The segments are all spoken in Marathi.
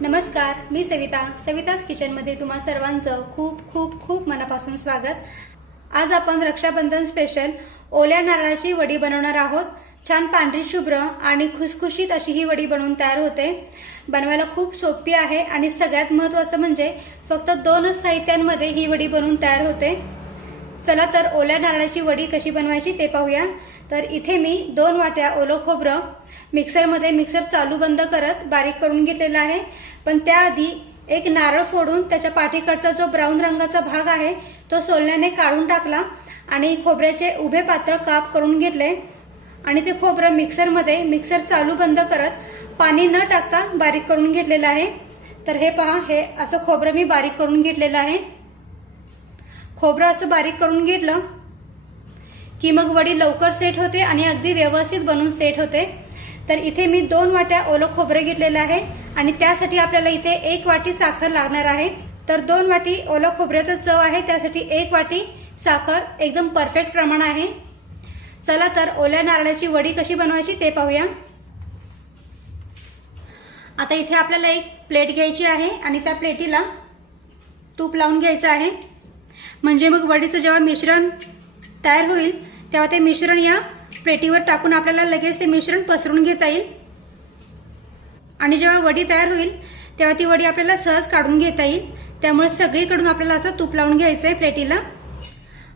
नमस्कार मी सविता. सविताच किचनमध्ये तुम्हा सर्वांचं खूप खूप खूप मनापासून स्वागत. आज आपण रक्षाबंधन स्पेशल ओल्या नारळाची वडी बनवणार आहोत. छान पांढरी शुभ्र आणि खुसखुशीत अशी ही वडी बनवून तयार होते. बनवायला खूप सोपी आहे आणि सगळ्यात महत्त्वाचं म्हणजे फक्त दोनच साहित्यांमध्ये ही वडी बनवून तयार होते. चला तर ओल्या नारळाची वडी कशी बनवायची ते पाहूया. तर इथे मी दोन वाट्या ओलं खोबरं मिक्सरमध्ये मिक्सर चालू बंद करत बारीक करून घेतलेलं आहे. पण त्याआधी एक नारळ फोडून त्याच्या पाठीकडचा जो ब्राऊन रंगाचा भाग आहे तो सोलण्याने काढून टाकला आणि खोबऱ्याचे उभे पातळ काप करून घेतले. आणि ते खोबरं मिक्सरमध्ये मिक्सर चालू बंद करत पाणी न टाकता बारीक करून घेतलेलं आहे. तर हे पहा हे असं खोबरं मी बारीक करून घेतलेलं आहे. खोबरं असं बारीक करून घेतलं की मग वडी लवकर सेट होते आणि अगदी व्यवस्थित बनून सेट होते. तर इथे मी दोन वाट्या ओलं खोबरं घेतलेलं आहे आणि त्यासाठी आपल्याला इथे एक वाटी साखर लागणार आहे. तर दोन वाटी ओलं खोबऱ्याचं चव आहे त्यासाठी एक वाटी साखर एकदम परफेक्ट प्रमाण आहे. चला तर ओल्या नारळाची वडी कशी बनवायची ते पाहूया. आता इथे आपल्याला एक प्लेट घ्यायची आहे आणि त्या प्लेटीला तूप लावून घ्यायचं आहे. म्हणजे मग वडीचं जेव्हा मिश्रण तयार होईल तेव्हा ते मिश्रण या प्लेटीवर टाकून आपल्याला लगेच ते मिश्रण पसरून घेता येईल. आणि जेव्हा वडी तयार होईल तेव्हा ती वडी आपल्याला सहज काढून घेता येईल. त्यामुळे सगळीकडून आपल्याला असं तूप लावून घ्यायचं आहे प्लेटीला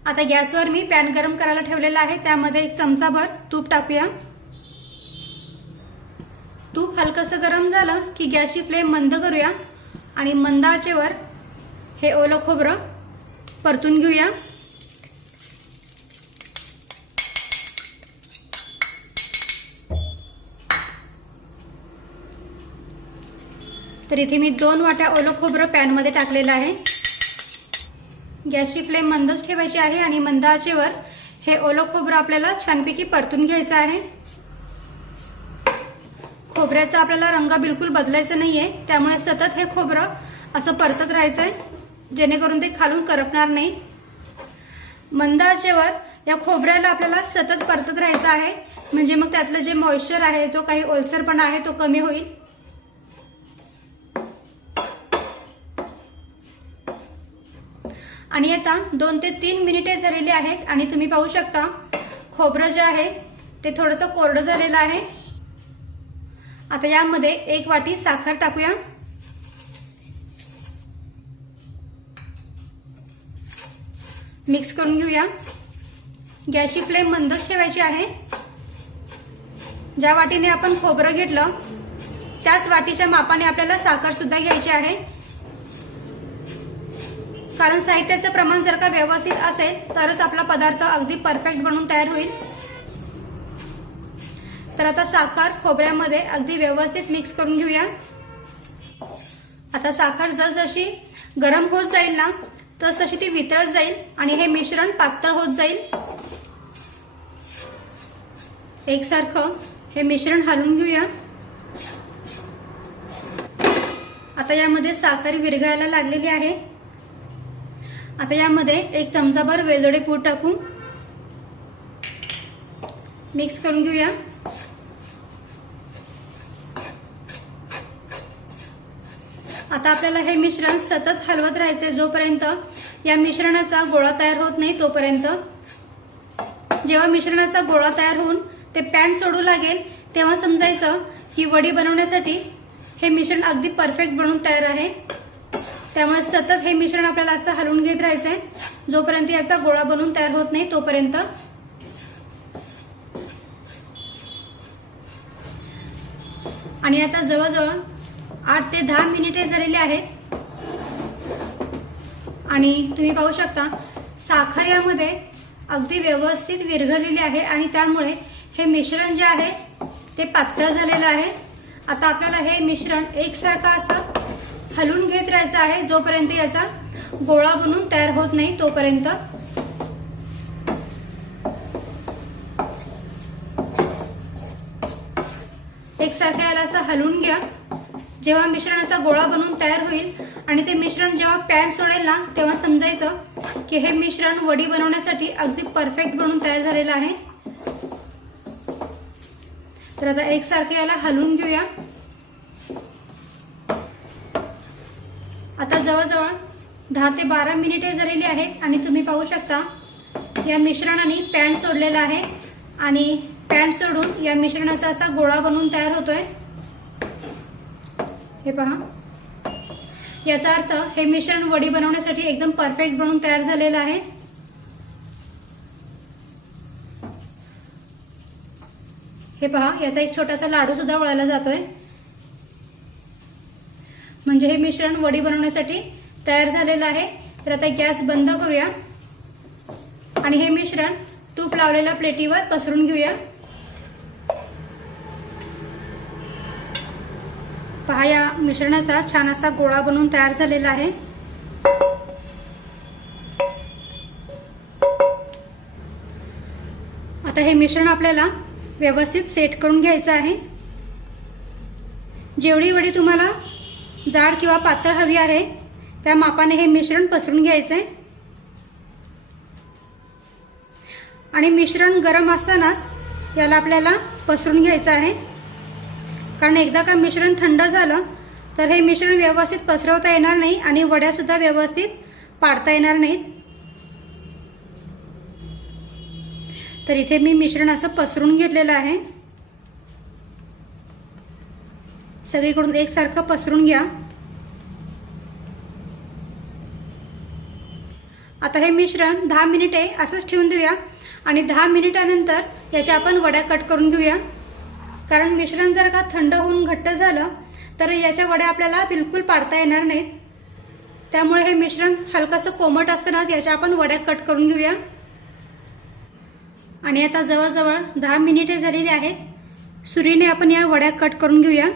आता गॅसवर मी पॅन गरम करायला ठेवलेला आहे. त्यामध्ये एक चमचाभर तूप टाकूया. तूप हलकंसं गरम झालं की गॅसची फ्लेम मंद करूया. आणि मंद आचेवर हे ओलं खोबरं परतून घेऊया. तर इथे मी दोन वाट्या ओलं खोबरं पॅनमध्ये टाकलेलं आहे. गॅसची फ्लेम मंदच ठेवायची आहे आणि मंद आचेवर हे ओलं खोबरं आपल्याला छानपैकी परतून घ्यायचं आहे. खोबऱ्याचा आपल्याला रंग बिलकुल बदलायचा नाहीये त्यामुळे सतत हे खोबरं असं परतत राहायचंय. जेणेकरून ते खालून करपणार नाही. मंद आचेवर या खोबऱ्याला आपल्याला सतत परतत राहायचं आहे. म्हणजे मग त्यातलं जे मॉइश्चर आहे जो काही ओलसरपणा आहे तो कमी होईल. आणि आता दोन ते तीन मिनिटे झालेली आहेत आणि तुम्ही पाहू शकता खोबरं जे आहे ते थोडंसं कोरडं झालेलं आहे. आता यामध्ये एक वाटी साखर टाकूया. मिक्स करून घेऊया. गॅसची फ्लेम मंदच ठेवायची आहे. ज्या वाटीने आपण खोबरं घेतलं त्याच वाटीच्या मापाने आपल्याला साखर सुद्धा घ्यायची आहे. कारण साहित्याचं प्रमाण जर का व्यवस्थित असेल तरच आपला पदार्थ अगदी परफेक्ट बनून तयार होईल. तर आता साखर खोबऱ्यामध्ये अगदी व्यवस्थित मिक्स करून घेऊया. आता साखर जसजशी गरम होत जाईल ना तस तशी ती वितळत जाईल आणि हे मिश्रण पातळ होत जाईल. एकसारखं हे मिश्रण हलवून घेऊया. आता यामध्ये साखर विरघळायला लागलेली आहे. आता यामध्ये एक चमचाभर वेलदोडे पूड टाकू. मिक्स करून घेऊया. आता आपल्याला हे मिश्रण सतत हलवत राहायचे जोपर्यंत या मिश्रणाचा गोळा तयार होत नाही तोपर्यंत. जेव्हा मिश्रणाचा गोळा तयार होऊन ते पॅन सोडू लागेल तेव्हा समजायचं की वडी बनवण्यासाठी हे मिश्रण अगदी परफेक्ट बनून तयार आहे. त्यामुळे सतत हे मिश्रण आपल्याला असं हलवून घेत राहायचं आहे जोपर्यंत याचा गोळा बनवून तयार होत नाही तोपर्यंत. आणि आता जवळजवळ आठ ते दहा मिनिटे झालेली आहेत. आणि तुम्ही पाहू शकता साखर यामध्ये अगदी व्यवस्थित विरघळलेली आहे आणि त्यामुळे हे मिश्रण जे आहे ते पातळ झालेलं आहे. आता आपल्याला हे मिश्रण एकसारखं असं हलवून घेत राहायचं आहे जोपर्यंत याचा गोळा बनून तयार होत नाही तोपर्यंत. एकसारखं याला असं हलवून घ्या. जेव्हा मिश्रणाचा गोळा बनवून तयार होईल आणि ते मिश्रण जेव्हा पॅन सोडेल ना तेव्हा समजायचं की हे मिश्रण वडी बनवण्यासाठी अगदी परफेक्ट बनवून तयार झालेलं आहे. तर आता एकसारखे याला हलवून घेऊया. आता जवळजवळ दहा ते बारा मिनिटे झालेली आहेत आणि तुम्ही पाहू शकता या मिश्रणाने पॅन सोडलेला आहे आणि पॅन सोडून या मिश्रणाचा असा गोळा बनवून तयार होतोय. हे पहा. याचा अर्थ हे मिश्रण वडी बनवण्यासाठी एकदम परफेक्ट बनवून तयार झालेलं आहे. हे पहा याचा एक छोटासा लाडू सुद्धा वळायला जातोय. म्हणजे हे मिश्रण वडी बनवण्यासाठी तयार झालेलं आहे. तर आता गॅस बंद करूया. आणि हे मिश्रण तूप लावलेल्या प्लेटीवर पसरून घेऊया. पहा या मिश्रणाचा छान असा गोळा बनवून तयार झालेला आहे. आता हे मिश्रण आपल्याला व्यवस्थित सेट करून घ्यायचं आहे. जेवढी वडी तुम्हाला जाड किंवा पातळ हवी आहे त्या मापाने हे मिश्रण पसरून घ्यायचं आहे आणि मिश्रण गरम असतानाच याला आपल्याला पसरून घ्यायचं आहे. कारण एकदा का मिश्रण थंड झालं तर हे मिश्रण व्यवस्थित पसरवता येणार नाही आणि वड्यासुद्धा व्यवस्थित पाडता येणार नाहीत. तर इथे मी मिश्रण असं पसरून घेतलेलं आहे. सगळीकडून एकसारखं पसरून घ्या. आता हे मिश्रण दहा मिनिटे असंच ठेवून देऊया आणि दहा मिनिटानंतर याच्या आपण वड्या कट करून घेऊया. कारण मिश्रण जर का थंड होऊन घट्ट झालं तर याच्या वड्या आपल्याला बिलकुल पाडता येणार नाहीत. त्यामुळे हे मिश्रण हलकंसं कोमट असतानाच याच्या आपण वड्या कट करून घेऊया. आणि आता जवळजवळ दहा मिनिटे झालेली आहेत. सुरीने आपण या वड्या कट करून घेऊया.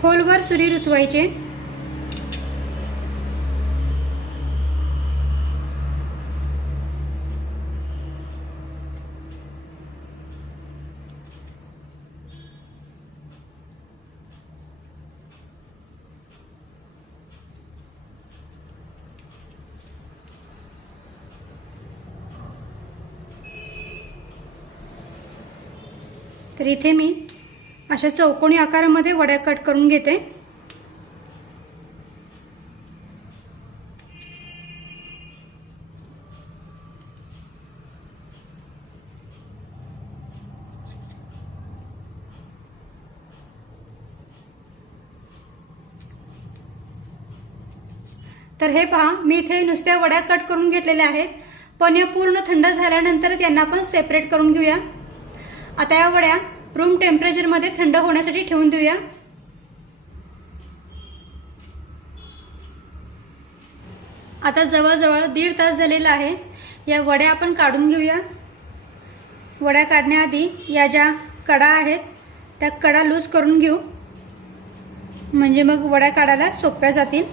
खोलवर सुरी रुतवायचे. तर इथे मी अशा चौकोनी आकारामध्ये वड्या कट करून घेते. तर हे पहा मी इथे नुसत्या वड्या कट करून घेतलेल्या आहेत. पण या पूर्ण थंड झाल्यानंतर त्यांना आपण सेपरेट करून घेऊया. आता या वड्या रूम टेम्परेचरमध्ये थंड होण्यासाठी ठेवून देऊया. आता जवळजवळ दीड तास झालेला आहे. या वड्या आपण काढून घेऊया. वड्या काढण्याआधी या ज्या कडा आहेत त्या कडा लूज करून घेऊ. म्हणजे मग वड्या काढायला सोप्या जातील.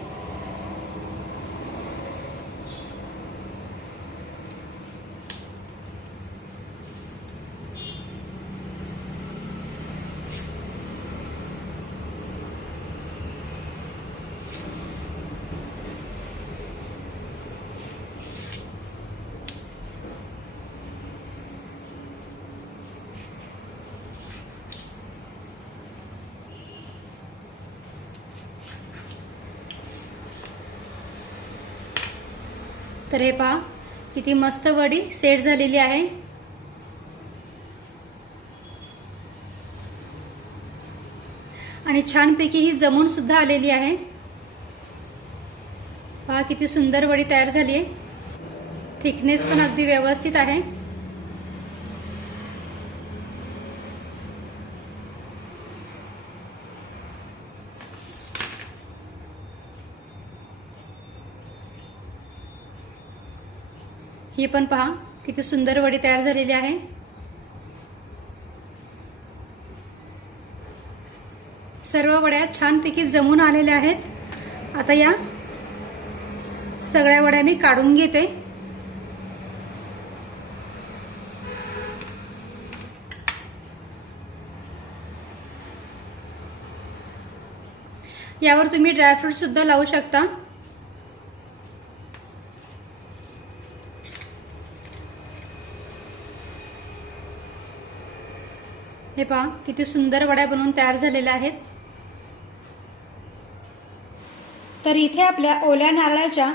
तर हे पहा किती मस्त वडी सेट झालेली आहे. आणि छानपैकी ही जमून सुद्धा आलेली आहे. पहा किती सुंदर वडी तयार झाली आहे. थिकनेस पण अगदी व्यवस्थित आहे. ही पण पहा किती सुंदर वडी तयार झालेली आहे. सर्व वड्या छानपैकी जमून आलेल्या आहेत. आता या सगळ्या वड्या मी काढून घेते. यावर तुम्ही ड्रायफ्रूट सुद्धा लावू शकता. हे पहा किती सुंदर वड्या बनवून तयार झालेल्या आहेत. तर इथे आपल्या ओल्या नारळाच्या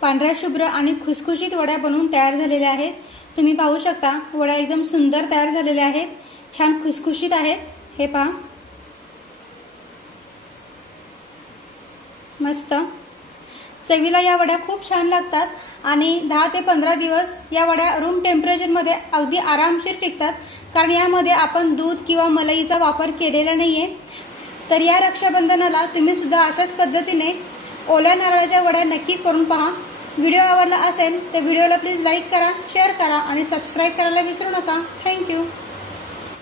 पांढऱ्या शुभ्र आणि खुसखुशीत वड्या बनवून तयार झालेल्या आहेत. तुम्ही पाहू शकता वड्या एकदम सुंदर तयार झालेल्या आहेत. छान खुसखुशीत आहेत. हे पहा. मस्त. चवीला या वड्या खूप छान लागतात. आणि दहा ते पंधरा दिवस या वड्या रूम टेम्परेचरमध्ये अगदी आरामशीर टिकतात. कारण यामध्ये आपण दूध किंवा मलईचा वापर केलेला नाहीये. तर या रक्षाबंधनाला तुम्ही सुद्धा अशाच पद्धतीने ओल्या नारळाच्या वड्या नक्की करून पहा. व्हिडिओ आवडला असेल तर व्हिडिओला प्लीज लाईक करा शेअर करा आणि सबस्क्राईब करायला विसरू नका. थँक्यू